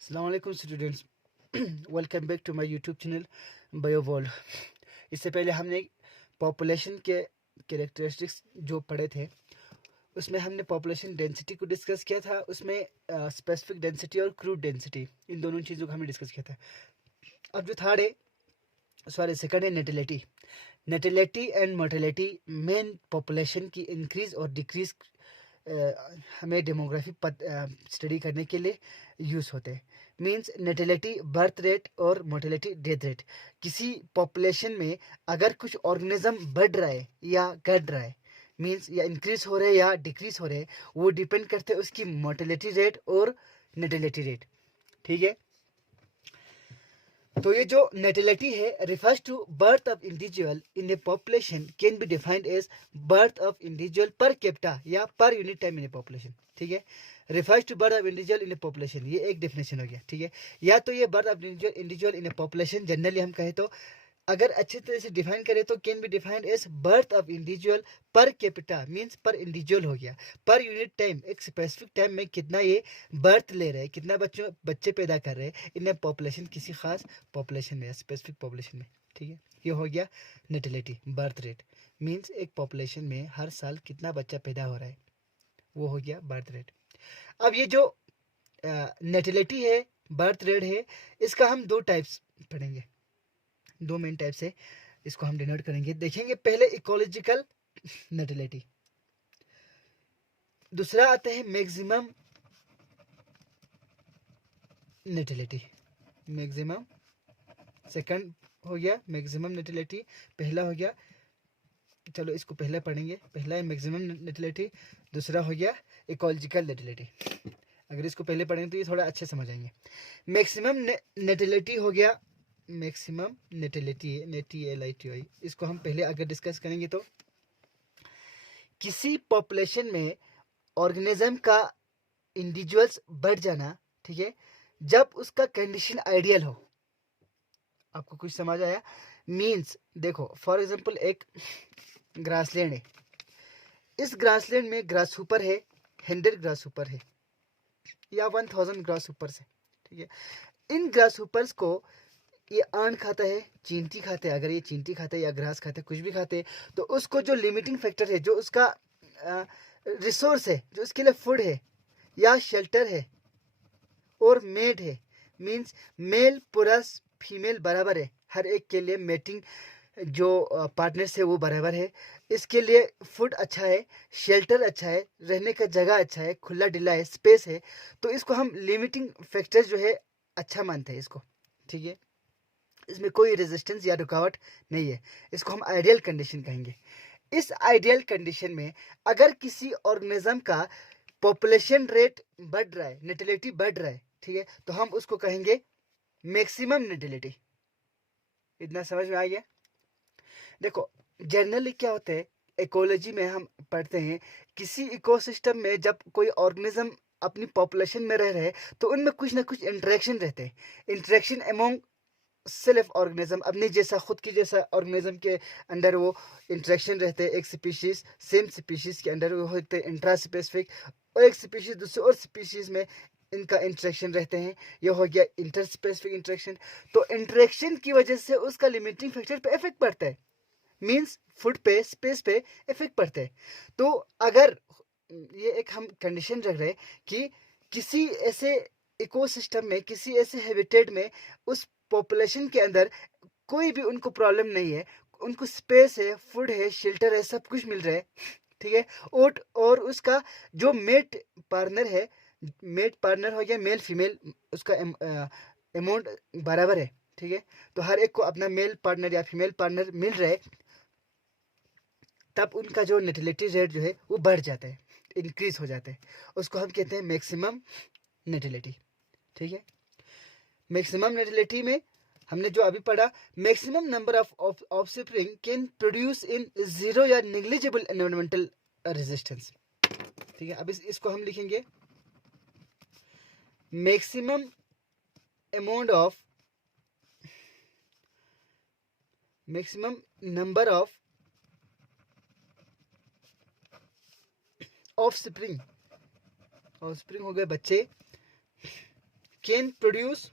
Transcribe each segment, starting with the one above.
अस्सलाम वालेकुम students, welcome back to my YouTube channel Bio World. इससे पहले हमने पॉपुलेशन के कैरेक्टरिस्टिक्स जो पढ़े थे, उसमें हमने पॉपुलेशन डेंसिटी को डिस्कस किया था। उसमें स्पेसिफिक डेंसिटी और क्रूड डेंसिटी, इन दोनों चीज़ों को हमने डिस्कस किया था। अब जो थर्ड है, सॉरी सेकंड है नेटिलिटी। नेटिलिटी एंड मोर्टेलिटी मेन पॉपुलेशन की इंक्रीज और डिक्रीज हमें डेमोग्राफी स्टडी करने के लिए यूज़ होते हैं। मीन्स नेटिलिटी बर्थ रेट और मोर्टेलिटी डेथ रेट। किसी पॉपुलेशन में अगर कुछ ऑर्गेनिज्म बढ़ रहा है या घट रहा है, मीन्स या इंक्रीज हो रहे हैं या डिक्रीज हो रहे हैं, वो डिपेंड करते हैं उसकी मोर्टेलिटी रेट और नेटिलिटी रेट। ठीक है, तो ये जो नेटिलिटी है refers to birth of individual in a population, can be defined as birth of individual per capita या per unit time in a population. ठीक है, refers to birth of individual in a population, ये एक definition हो गया। ठीक है, या तो ये birth of individual in a population generally हम कहें तो, अगर अच्छी तरह से डिफाइन करें तो can be defined as birth of individual per capita, means per individual हो गया। पर यूनिट टाइम, एक स्पेसिफिक टाइम में कितना ये बर्थ ले रहे हैं, कितना बच्चे पैदा कर रहे हैं इन पॉपुलेशन, किसी खास पॉपुलेशन में, स्पेसिफिक पॉपुलेशन में। ठीक है, ये हो गया नेटिलिटी, बर्थ रेट। मींस एक पॉपुलेशन में हर साल कितना बच्चा पैदा हो रहा है, वो हो गया बर्थ रेट। अब ये जो नेटिलिटी है, बर्थ रेट है, इसका हम दो टाइप्स पढ़ेंगे, दो मेन टाइप से इसको हम डिनोट करेंगे। देखेंगे पहले इकोलॉजिकल नेटिलिटी, दूसरा आता है मैक्सिमम नेटिलिटी। मैक्सिमम, सेकंड हो गया मैक्सिमम नेटिलिटी, पहला हो गया, चलो इसको पहले पढ़ेंगे। पहला है मैक्सिमम नेटिलिटी, दूसरा हो गया इकोलॉजिकल नेटिलिटी। अगर इसको पहले पढ़ेंगे तो ये थोड़ा अच्छे समझ आएंगे। मैक्सिमम नेटिलिटी हो गया, मैक्सिमम नेटिलिटी है, नेटिलिटी, इसको हम पहले अगर डिस्कस करेंगे तो किसी पॉपुलेशन में ऑर्गेनिज्म का इंडिविजुअल्स बढ़ जाना, ठीक है, जब उसका कंडीशन आइडियल हो। आपको कुछ समझ आया? मींस देखो, फॉर एग्जांपल एक ग्रासलैंड है, इस ग्रासलैंड में ग्रास सुपर है, 100 ग्रास सुपर है या 1000 ग्रास सुपर है। ठीक है, इन ग्रास सुपर्स को ये आन खाता है, चींटी खाते हैं। अगर ये चींटी खाते हैं या ग्रास खाते हैं, कुछ भी खाते हैं, तो उसको जो लिमिटिंग फैक्टर है, जो उसका रिसोर्स है, जो उसके लिए फूड है या शेल्टर है और मेट है, मींस मेल प्लस फीमेल बराबर है, हर एक के लिए मेटिंग जो पार्टनर्स है वो बराबर है। इसके लिए फूड अच्छा है, शेल्टर अच्छा है, रहने का जगह अच्छा है, खुला डिला है, स्पेस है, तो इसको हम लिमिटिंग फैक्टर जो है अच्छा मानते हैं इसको। ठीक है, इसमें कोई रेजिस्टेंस या रुकावट नहीं है, इसको हम आइडियल कंडीशन कहेंगे। इस आइडियल कंडीशन में अगर किसी ऑर्गेनिज्म का पॉपुलेशन रेट बढ़ रहा है, नेटिलिटी बढ़ रहा है, ठीक है, तो हम उसको कहेंगे मैक्सिमम नेटिलिटी। इतना समझ में आ गया? देखो, जनरली क्या होता है, इकोलॉजी में हम पढ़ते हैं, किसी इकोसिस्टम में जब कोई ऑर्गेनिज्म अपनी पॉपुलेशन में रह रहे हैं तो उनमें कुछ ना कुछ इंटरेक्शन रहते हैं। इंटरेक्शन अमोंग सेल्फ ऑर्गेनिज्म, अपने जैसा, खुद की जैसा ऑर्गेनिज्म के अंदर वो इंटरेक्शन रहते हैं। एक स्पीशीज सेम स्पीशीज के अंदर वो होते हैं इंट्रा स्पेसिफिक, और एक स्पीशीज दूसरे और स्पीशीज में इनका इंटरेक्शन रहते हैं, ये हो गया इंटर स्पेसिफिक इंटरेक्शन। तो इंटरेक्शन की वजह से उसका लिमिटिंग फैक्टर पे इफेक्ट पड़ता है, मीन्स फूड पे, स्पेस पे इफेक्ट पड़ता है। तो अगर ये एक हम कंडीशन रख रहे हैं कि किसी ऐसे इकोसिस्टम में, किसी ऐसे हैबिटेट में, उस पॉपुलेशन के अंदर कोई भी उनको प्रॉब्लम नहीं है, उनको स्पेस है, फूड है, शेल्टर है, सब कुछ मिल रहा है। ठीक है, और उसका जो मेट पार्टनर है, मेट पार्टनर हो गया मेल फीमेल, उसका अमाउंट बराबर है। ठीक है, तो हर एक को अपना मेल पार्टनर या फीमेल पार्टनर मिल रहा है, तब उनका जो नेटिलिटी रेट जो है वो बढ़ जाता है, इंक्रीज हो जाता है। उसको हम कहते हैं मैक्सिमम नेटिलिटी। ठीक है, मैक्सिमम नेटिलिटी में हमने जो अभी पढ़ा, maximum number of offspring can produce in zero या नेग्लिजिबल एनवायरमेंटल रेजिस्टेंस। ठीक है, अब इसको हम लिखेंगे maximum amount of, maximum number of offspring, offspring हो गए बच्चे, कैन प्रोड्यूस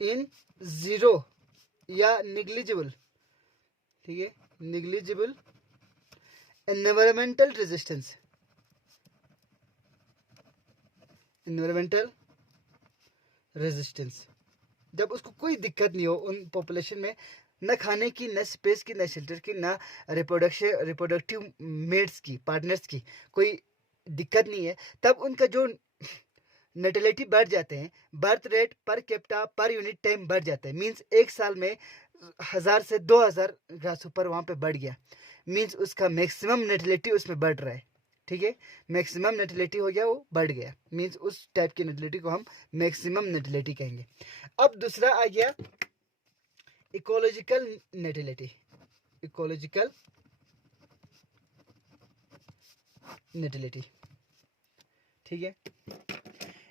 इन जीरो या निग्लिजिबल, ठीक है, negligible environmental resistance, environmental resistance, जब उसको कोई दिक्कत नहीं हो उन पॉपुलेशन में, न खाने की, न स्पेस की, न शेल्टर की, न रिप्रोडक्टिव मेट्स की, पार्टनर्स की कोई दिक्कत नहीं है, तब उनका जो नेटेलिटी बढ़ जाते हैं, बर्थ रेट पर कैपिटा पर यूनिट टाइम बढ़ जाता है। मींस एक साल में 1000 से 2000 ग्रासहोपर वहाँ पे बढ़ गया, मींस उसका मैक्सिमम नेटेलिटी उसमें बढ़ रहा है, ठीक है, मैक्सिमम नेटेलिटी हो गया, वो बढ़ गया, मींस उस टाइप की नेटेलिटी को हम मैक्सिमम नेटेलिटी कहेंगे। अब दूसरा आ गया इकोलॉजिकल नेटेलिटी, इकोलॉजिकल नेटेलिटी, ठीक है।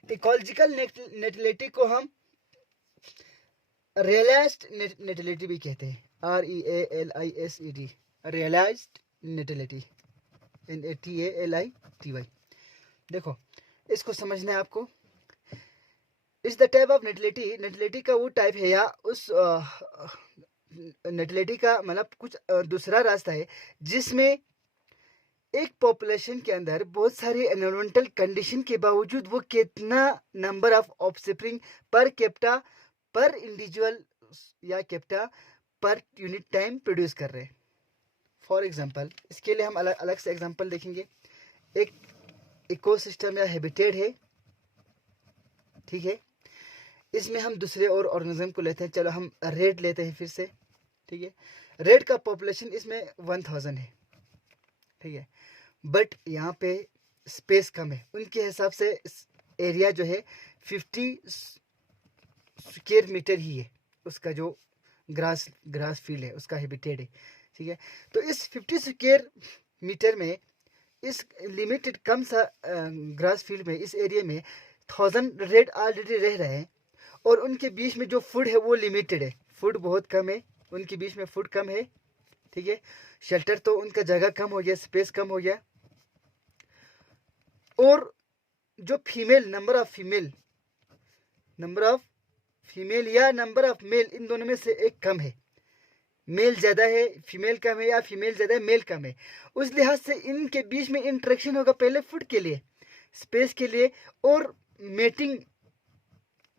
इकोलॉजिकल नेटेलिटी को हम रियलाइज्ड नेटेलिटी भी कहते हैं, REALISED, रियलाइज्ड नेटेलिटी, NATALITY। देखो इसको समझना है आपको, इस the type of natality, natality का वो टाइप है या उस नेटेलिटी का मतलब कुछ दूसरा रास्ता है जिसमें एक पॉपुलेशन के अंदर बहुत सारी एनवायरमेंटल कंडीशन के बावजूद वो कितना number of offspring per capita per individual या capita per unit time produce कर रहे हैं। फॉर एग्जांपल, इसके लिए हम अलग अलग से एग्जांपल देखेंगे। एक इकोसिस्टम या हैबिटेट है, ठीक है, इसमें हम दूसरे और ऑर्गेनिज्म को लेते हैं। चलो हम रेड लेते हैं फिर से, ठीक है। रेड का पॉपुलेशन इसमें 1000 है, ठीक है, बट यहाँ पे स्पेस कम है, उनके हिसाब से एरिया जो है 50 स्क्वायर मीटर ही है, उसका जो ग्रास फील्ड है, उसका हैबिटेट है, ठीक है। तो इस 50 स्क्वायर मीटर में, इस लिमिटेड कम सा ग्रास फील्ड में, इस एरिया में 1000 रेड ऑलरेडी रह रहे हैं, और उनके बीच में जो फूड है वो लिमिटेड है, फूड बहुत कम है, उनके बीच में फूड कम है, ठीक है। शेल्टर तो उनका जगह कम हो गया, स्पेस कम हो गया, और जो फीमेल, नंबर ऑफ फीमेल या नंबर ऑफ मेल, इन दोनों में से एक कम है, मेल ज़्यादा है फीमेल कम है, या फीमेल ज़्यादा है मेल कम है। उस लिहाज से इनके बीच में इंटरेक्शन होगा, पहले फूड के लिए, स्पेस के लिए, और मेटिंग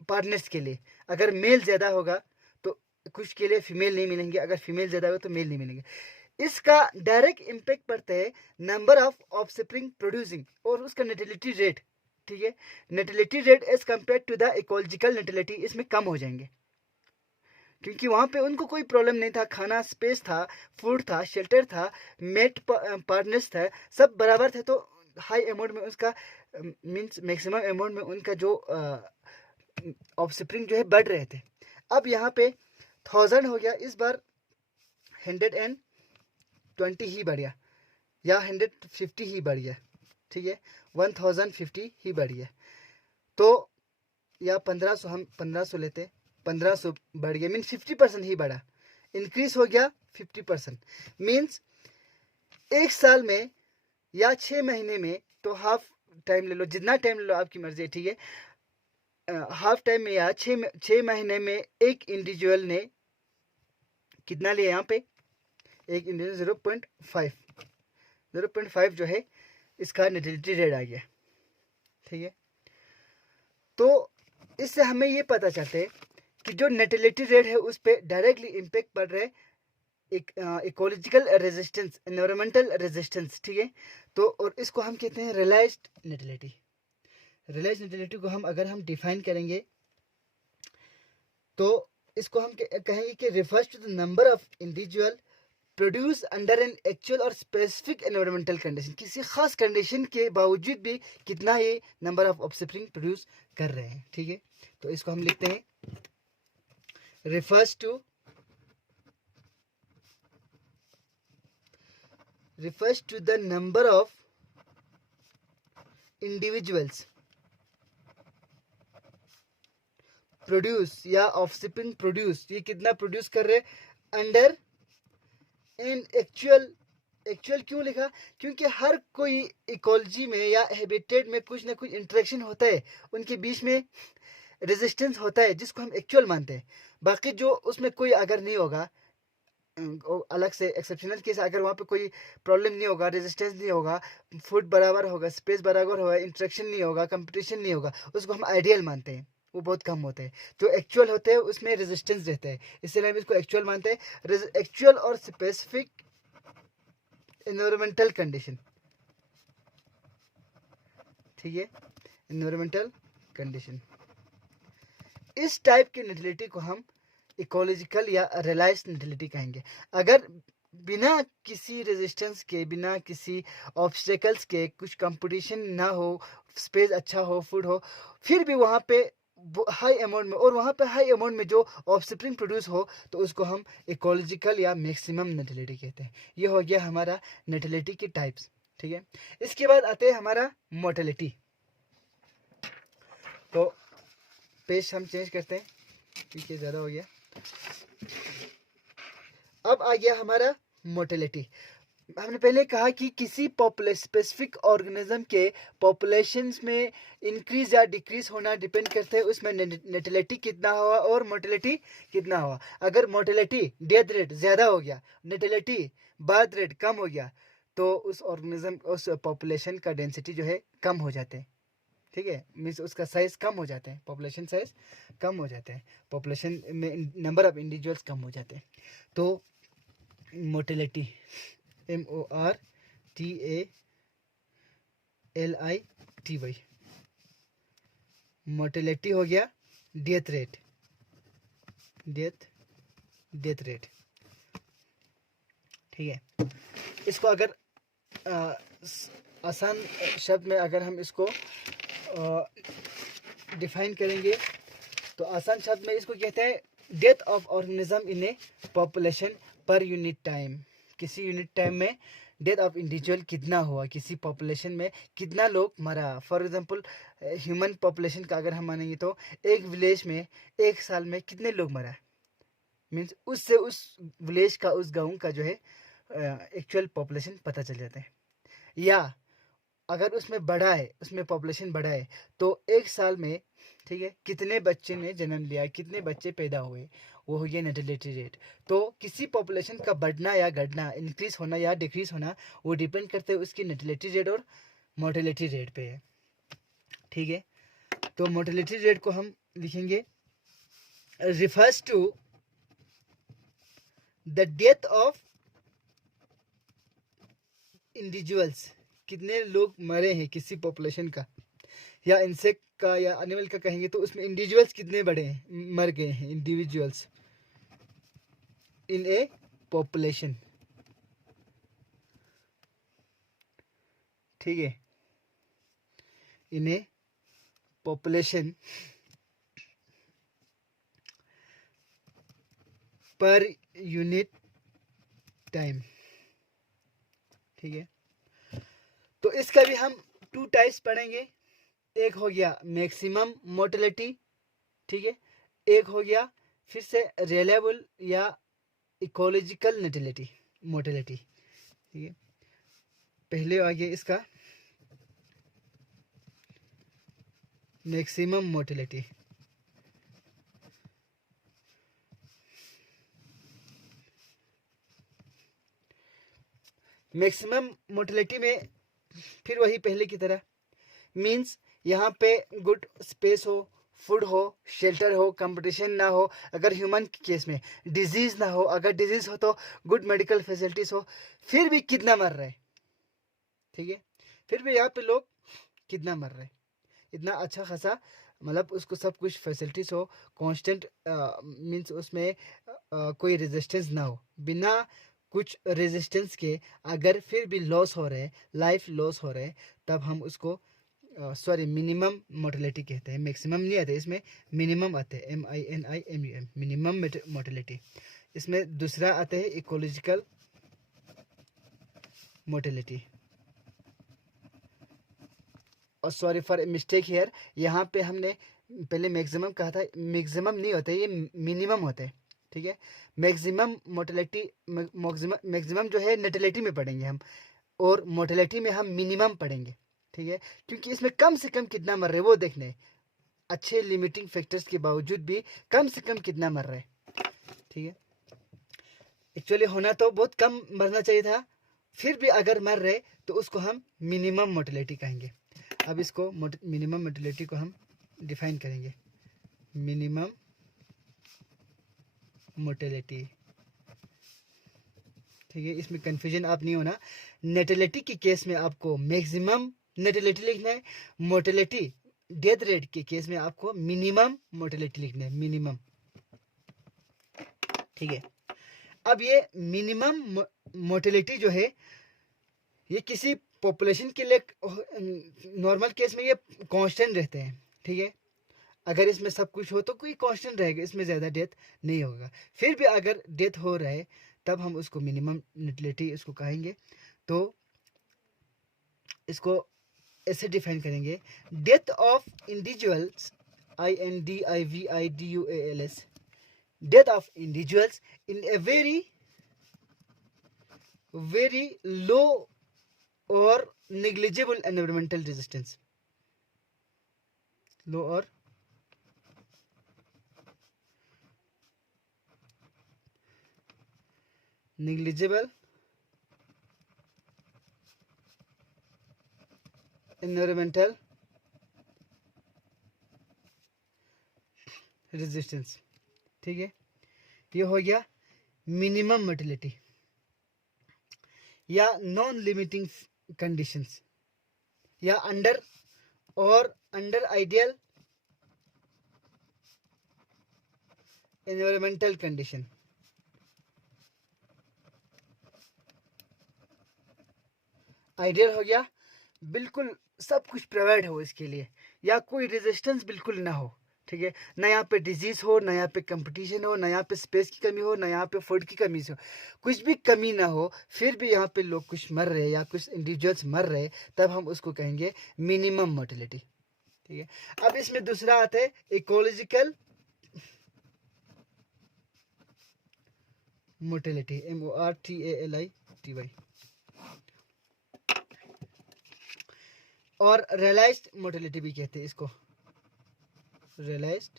पार्टनर्स के लिए। अगर मेल ज़्यादा होगा तो कुछ के लिए फीमेल नहीं मिलेंगे, अगर फीमेल ज़्यादा होगा तो मेल नहीं मिलेंगे। इसका डायरेक्ट इम्पैक्ट पड़ता है नंबर ऑफ ऑफस्प्रिंग प्रोड्यूसिंग और उसका नेटिलिटी रेट, ठीक है। Natality rate as compare to the ecological natality, इसमें कम हो जाएंगे, क्योंकि वहाँ पे उनको कोई प्रॉब्लम नहीं था, खाना, स्पेस था, फूड था, शेल्टर था, मेट पार्टनर्स था, सब बराबर थे, तो हाई अमाउंट में उसका मीन्स मैक्सिमम अमाउंट में उनका जो ऑफस्प्रिंग जो है बढ़ रहे थे। अब यहाँ पे 1000 हो गया, इस बार 120 ही बढ़ गया, या 150 ही बढ़ गया, ठीक है, 1050 ही बढ़ गया, तो या 1500, हम 1500 लेते, 1500 बढ़ गया, मीन्स 50% ही बढ़ा, इंक्रीज हो गया 50%। मीन्स एक साल में या 6 महीने में, तो हाफ टाइम ले लो, जितना टाइम ले लो आपकी मर्जी है, ठीक है। हाफ टाइम में या 6 महीने में एक इंडिविजुअल ने कितना लिया, यहाँ पे एक इंडिविजुअल 0.5 जो है इसका नेटिलिटी रेट आ गया, ठीक है। तो इससे हमें ये पता चलता है कि जो नेटिलिटी रेट है उस पर डायरेक्टली इम्पेक्ट पड़ रहा है इकोलॉजिकल रेजिस्टेंस, एनवायरमेंटल रेजिस्टेंस, ठीक है। तो और इसको हम कहते हैं रियलाइज्ड नेटिलिटी। रियलाइज्ड नेटिलिटी को हम अगर हम डिफाइन करेंगे तो इसको हम कहेंगे कि refers to the number of individual produce under an actual और स्पेसिफिक एनवायरमेंटल कंडीशन, किसी खास कंडीशन के बावजूद भी कितना ये नंबर ऑफ ऑफस्प्रिंग प्रोड्यूस कर रहे हैं, ठीक है। तो इसको हम लिखते हैं refers to the number of individuals produce या ऑफस्प्रिंग प्रोड्यूस, ये कितना प्रोड्यूस कर रहे हैं अंडर एन एक्चुअल एक्चुअल क्यों लिखा? क्योंकि हर कोई इकोलॉजी में या हैबिटेट में कुछ ना कुछ इंटरेक्शन होता है, उनके बीच में रेजिस्टेंस होता है, जिसको हम एक्चुअल मानते हैं। बाकी जो उसमें कोई अगर नहीं होगा, अलग से एक्सेप्शनल केस, अगर वहाँ पे कोई प्रॉब्लम नहीं होगा, रेजिस्टेंस नहीं होगा, फूड बराबर होगा, स्पेस बराबर होगा, इंटरेक्शन नहीं होगा, कंपटीशन नहीं होगा, उसको हम आइडियल मानते हैं। वो बहुत कम होते हैं। जो एक्चुअल होते हैं उसमें रेजिस्टेंस रहता है, इसलिए हम इसको एक्चुअल मानते हैं। एक्चुअल और स्पेसिफिक एनवायरमेंटल कंडीशन, ठीक है, एनवायरमेंटल कंडीशन। इस टाइप की न्यूट्रलिटी को हम इकोलॉजिकल या रिलायंस न्यूट्रलिटी कहेंगे। अगर बिना किसी रेजिस्टेंस के, बिना किसी ऑब्स्टेकल्स के, कुछ कंपटीशन ना हो, स्पेस अच्छा हो, फूड हो, फिर भी वहाँ पे हाई अमाउंट में, और वहाँ पे हाई अमाउंट में जो ऑफस्प्रिंग प्रोड्यूस हो, तो उसको हम इकोलॉजिकल या मैक्सिमम नेटिलिटी कहते हैं। ये हो गया हमारा नेटिलिटी के टाइप्स, ठीक है। इसके बाद आते हैं हमारा मोर्टेलिटी। तो पेज हम चेंज करते हैं, ठीक है, ज़्यादा हो गया। अब आ गया हमारा मोर्टेलिटी। हमने पहले कहा कि किसी स्पेसिफिक ऑर्गेनिज्म के पॉपुलेशंस में इंक्रीज या डिक्रीज होना डिपेंड करते हैं उसमें नेटिलिटी कितना हुआ और मोर्टेलिटी कितना हुआ। अगर मोर्टेलिटी, डेथ रेट ज़्यादा हो गया, नेटिलिटी, बर्थ रेट कम हो गया, तो उस ऑर्गेनिज्म, उस पॉपुलेशन का डेंसिटी जो है कम हो जाते हैं, ठीक है, मीन्स उसका साइज कम हो जाता है, पॉपुलेशन साइज कम हो जाता है, पॉपुलेशन में नंबर ऑफ इंडिविजुअल्स कम हो जाते हैं। तो मोर्टेलिटी, MORTALITY, मोर्टेलिटी हो गया डेथ रेट, डेथ रेट, ठीक है। इसको अगर आसान शब्द में अगर हम इसको डिफाइन करेंगे, तो आसान शब्द में इसको कहते हैं death of organism in a population per unit time. किसी यूनिट टाइम में डेथ ऑफ इंडिविजुअल कितना हुआ, किसी पॉपुलेशन में कितना लोग मरा। फॉर एग्जांपल ह्यूमन पॉपुलेशन का अगर हम मानेंगे तो एक विलेज में एक साल में कितने लोग मरा, मीन्स उससे उस विलेज का, उस गाँव का जो है एक्चुअल पॉपुलेशन पता चल जाता है। या अगर उसमें बढ़ा है, उसमें पॉपुलेशन बढ़ा है, तो एक साल में, ठीक है, कितने बच्चे ने जन्म लिया, कितने बच्चे पैदा हुए, वो हो गया नेटिलिटी रेट। तो किसी पॉपुलेशन का बढ़ना या घटना, इंक्रीज होना या डिक्रीज होना, वो डिपेंड करते हैं उसकी नेटिलिटी रेट और मोर्टेलिटी रेट पे है, ठीक है। तो मोर्टेलिटी रेट को हम लिखेंगे refers to the death of individuals, कितने लोग मरे हैं किसी पॉपुलेशन का, या इंसेक्ट का या एनिमल का कहेंगे तो उसमें इंडिविजुअल्स कितने बड़े हैं, मर गए हैं, इंडिविजुअल्स इन ए पॉपुलेशन, ठीक है, in a population per unit time, ठीक है। तो इसका भी हम 2 टाइप्स पढ़ेंगे। एक हो गया मैक्सिमम मोर्टेलिटी, ठीक है, एक हो गया फिर से रिलायबल या इकोलॉजिकल मोर्टेलिटी, ठीक है। पहले आ गया इसका मैक्सिमम मोर्टेलिटी। मैक्सिमम मोर्टेलिटी में फिर वही पहले की तरह, मीन्स यहाँ पे गुड स्पेस हो, फूड हो, शेल्टर हो, कंपटीशन ना हो, अगर ह्यूमन केस में डिजीज ना हो, अगर डिजीज हो तो गुड मेडिकल फैसिलिटीज हो, फिर भी कितना मर रहे, ठीक है, फिर भी यहाँ पे लोग कितना मर रहे, इतना अच्छा खासा, मतलब उसको सब कुछ फैसिलिटीज हो, कांस्टेंट, मीन्स उसमें कोई रेजिस्टेंस ना हो, बिना कुछ रेजिस्टेंस के अगर फिर भी लॉस हो रहे, लाइफ लॉस हो रहे, तब हम उसको सॉरी मिनिमम मोर्टेलिटी कहते हैं। मैक्सिमम नहीं आते इसमें, मिनिमम आते हैं, MINIMUM, मिनिमम मोर्टेलिटी। इसमें दूसरा आते हैं इकोलॉजिकल मोर्टेलिटी। और सॉरी फॉर मिस्टेक हियर, यहाँ पे हमने पहले मैक्सिमम कहा था, मैक्सिमम नहीं होते, ये मिनिमम होते हैं, ठीक है। मैक्सिमम मोर्टेलिटी, मैक्सिमम जो है नेटेलिटी में पढ़ेंगे हम, और मोर्टेलिटी में हम मिनिमम पढ़ेंगे, ठीक है, क्योंकि इसमें कम से कम कितना मर रहे हैं वो देखने हैं। अच्छे लिमिटिंग फैक्टर्स के बावजूद भी कम से कम कितना मर रहे हैं, ठीक है। एक्चुअली होना तो बहुत कम मरना चाहिए था, फिर भी अगर मर रहे तो उसको हम मिनिमम मोर्टेलिटी कहेंगे। अब इसको मिनिमम मोर्टेलिटी को हम डिफाइन करेंगे, मिनिमम मोर्टेलिटी, ठीक है। इसमें कंफ्यूजन आप नहीं होना। नेटेलिटी के केस में आपको मैक्सिमम नेटेलिटी लिखना है, मोर्टेलिटी डेथ रेट के केस में आपको मिनिमम मोर्टेलिटी लिखना है, मिनिमम, ठीक है। अब ये मिनिमम मोर्टेलिटी जो है ये किसी पॉपुलेशन के लिए नॉर्मल केस में ये कांस्टेंट रहते हैं, ठीक है। अगर इसमें सब कुछ हो तो कोई कांस्टेंट रहेगा, इसमें ज़्यादा डेथ नहीं होगा। फिर भी अगर डेथ हो रहा है तब हम उसको मिनिमम मोर्टेलिटी इसको कहेंगे। तो इसको ऐसे डिफाइन करेंगे, death of individuals, INDIVIDUALS, death of individuals in A very low or negligible environmental resistance, low or negligible environmental resistance, ठीक है। ये हो गया मिनिमम मोर्टेलिटी या नॉन लिमिटिंग कंडीशंस, या under ideal environmental condition. Ideal हो गया बिल्कुल सब कुछ प्रोवाइड हो इसके लिए, या कोई रेजिस्टेंस बिल्कुल ना हो, ठीक है। ना यहाँ पे डिजीज हो, ना यहाँ पे कंपटीशन हो, ना यहाँ पे स्पेस की कमी हो, ना यहाँ पे फूड की कमी हो, कुछ भी कमी ना हो, फिर भी यहाँ पे लोग कुछ मर रहे या कुछ इंडिविजुअल्स मर रहे, तब हम उसको कहेंगे मिनिमम मोर्टेलिटी, ठीक है। अब इसमें दूसरा आता है इकोलॉजिकल मोर्टेलिटी, MORTALITY, और रियलाइज्ड मोर्टेलिटी भी कहते हैं इसको, रियलाइज्ड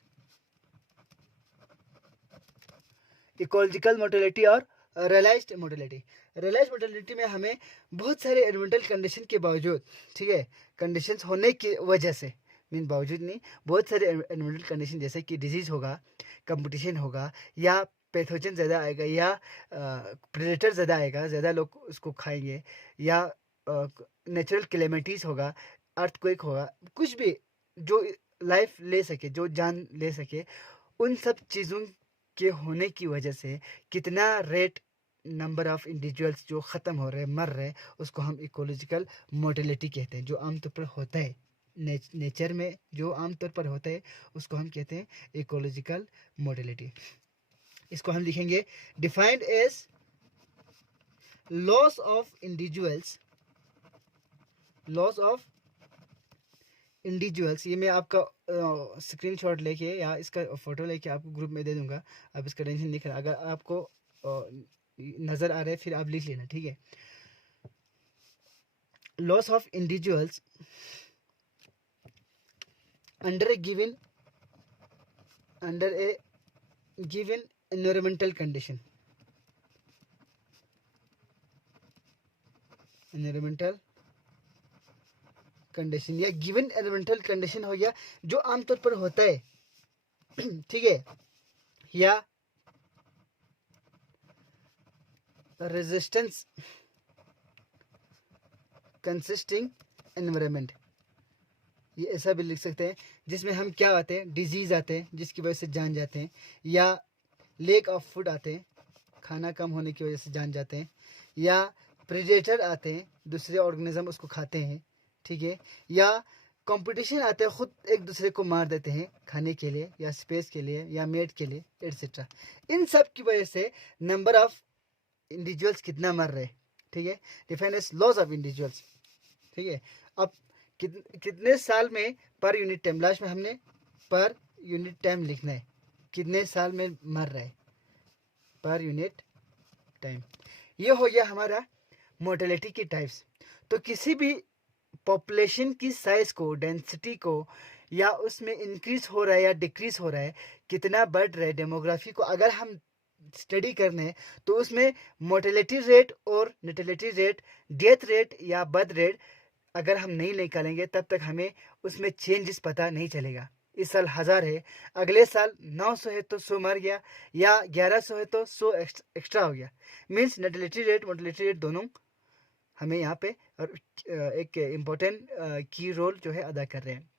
इकोलॉजिकल मोर्टेलिटी और रियलाइज्ड मोर्टेलिटी। रियलाइज्ड मोर्टेलिटी में हमें बहुत सारे एनवायरमेंटल कंडीशन के बावजूद, ठीक है, कंडीशंस होने की वजह से, मीन बावजूद नहीं, बहुत सारे एनवायरमेंटल कंडीशन जैसे कि डिजीज होगा, कंपटीशन होगा, या पैथोजन ज़्यादा आएगा, या प्रेडेटर ज़्यादा आएगा, ज़्यादा लोग उसको खाएंगे, या नेचुरल कैलेमिटीज़ होगा, अर्थक्वेक होगा, कुछ भी जो लाइफ ले सके, जो जान ले सके, उन सब चीज़ों के होने की वजह से कितना रेट नंबर ऑफ इंडिविजुअल्स जो ख़त्म हो रहे हैं, मर रहे हैं, उसको हम इकोलॉजिकल मोर्टेलिटी कहते हैं। जो आमतौर पर होता है नेचर में, जो आमतौर पर होता है उसको हम कहते हैं इकोलॉजिकल मोर्टेलिटी। इसको हम लिखेंगे defined as loss of individuals, loss of individuals. ये मैं आपका स्क्रीनशॉट लेके या इसका फ़ोटो लेके आपको ग्रुप में दे दूंगा, आप इसका टेंशन नहीं करना। अगर आपको नज़र आ रहा है फिर आप लिख लेना, ठीक है। Loss of individuals under A given environmental condition, environmental condition या गिवन एनवायरमेंटल कंडीशन हो गया जो आमतौर पर होता है, ठीक है, या रेजिस्टेंस कंसिस्टिंग एनवायरमेंट, ये ऐसा भी लिख सकते हैं, जिसमें हम क्या आते हैं, डिजीज आते हैं जिसकी वजह से जान जाते हैं, या लेक ऑफ फूड आते हैं, खाना कम होने की वजह से जान जाते हैं, या प्रेडेटर आते हैं, दूसरे ऑर्गेनिज्म उसको खाते हैं, ठीक है, या कंपटीशन आते हैं, खुद एक दूसरे को मार देते हैं खाने के लिए या स्पेस के लिए या मेट के लिए एटसेट्रा। इन सब की वजह से नंबर ऑफ इंडिविजुअल्स कितना मर रहे, ठीक है, define as loss of individuals, ठीक है। अब कितने साल में पर यूनिट टाइम, लास्ट में हमने पर यूनिट टाइम लिखना है, कितने साल में मर रहे, पर यूनिट टाइम। ये हो गया हमारा मोर्टेलिटी की टाइप्स। तो किसी भी पॉपुलेशन की साइज को, डेंसिटी को, या उसमें इंक्रीज हो रहा है या डिक्रीज हो रहा है, कितना बढ़ रहा है, डेमोग्राफी को अगर हम स्टडी करने हैं तो उसमें मोर्टेलिटी रेट और नेटेलिटी रेट, डेथ रेट या बर्थ रेट अगर हम नहीं निकालेंगे तब तक हमें उसमें चेंजेस पता नहीं चलेगा। इस साल 1000 है, अगले साल 900 है तो 100 मर गया, या 1100 है तो 100 एक्स्ट्रा हो गया। Means natality rate, mortality rate दोनों हमें यहाँ पे और एक इम्पोर्टेंट की रोल जो है अदा कर रहे हैं।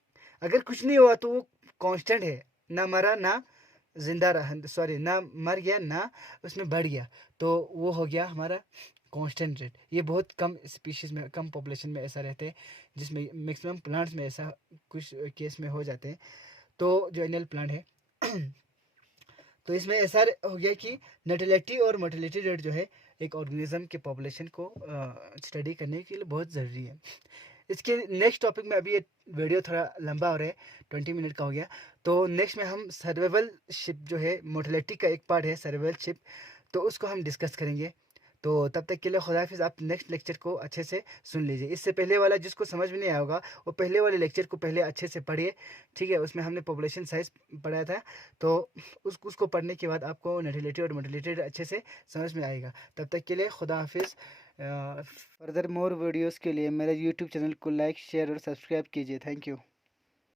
अगर कुछ नहीं हुआ तो वो कांस्टेंट है, ना मरा ना जिंदा रहा, सॉरी ना मर गया ना उसमें बढ़ गया, तो वो हो गया हमारा कांस्टेंट रेट। ये बहुत कम स्पीशीज़ में, कम पॉपुलेशन में ऐसा रहते हैं, जिसमें मैक्सिमम प्लांट्स में ऐसा कुछ केस में हो जाते हैं। तो जो एनिमल प्लांट है तो इसमें ऐसा हो गया कि नेटेलिटी और मोर्टेलिटी रेट जो है एक ऑर्गेनिज्म के पॉपुलेशन को स्टडी करने के लिए बहुत ज़रूरी है। इसके नेक्स्ट टॉपिक में, अभी ये वीडियो थोड़ा लंबा हो रहा है, 20 मिनट का हो गया, तो नेक्स्ट में हम सर्वाइवलशिप जो है, मोर्टेलिटी का एक पार्ट है सर्वाइवलशिप, तो उसको हम डिस्कस करेंगे। तो तब तक के लिए खुदा हाफिज़। आप नेक्स्ट लेक्चर को अच्छे से सुन लीजिए। इससे पहले वाला जिसको समझ में नहीं आया होगा वो पहले वाले लेक्चर को पहले अच्छे से पढ़िए, ठीक है। उसमें हमने पॉपुलेशन साइज पढ़ाया था, तो उसको पढ़ने के बाद आपको नेटिलिटी और मोर्टेलिटी अच्छे से समझ में आएगा। तब तक के लिए खुदा हाफिज़। फर्दर मोर वीडियोज़ के लिए मेरे यूट्यूब चैनल को लाइक, शेयर और सब्सक्राइब कीजिए। Thank you.